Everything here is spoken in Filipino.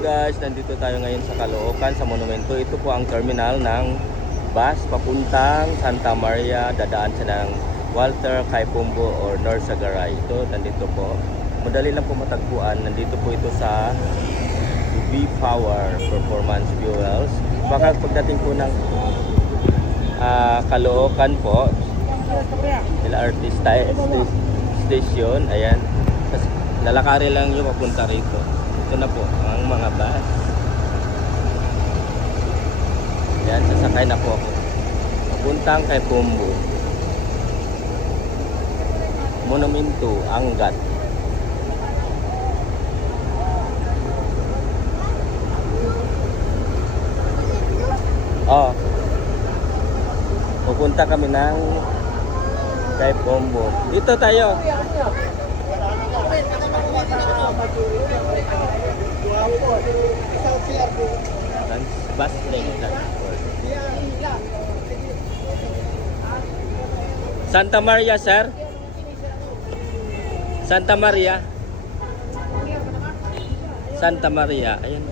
guys, nandito tayo ngayon sa Caloocan sa monumento. Ito po ang terminal ng bus papuntang Santa Maria. Dadaan siya ng Walter Caipombo or Norsagaray. Ito, nandito po. Madali lang po matagpuan. Nandito po ito sa V-Power Performance Fuels. Baka pagdating po ng Caloocan po, sila artista station, ayan. Tapos lalakari lang yung papunta rito. Ito na po ang mga bus. Ayan, sasakay na po ako. Papuntang kay Pombo. Monumento, Angat. Oh. Pupunta kami ng kay Pombo. Dito tayo. Bus lane transport. Santa Maria, sir. Santa Maria. Santa Maria. Ayan.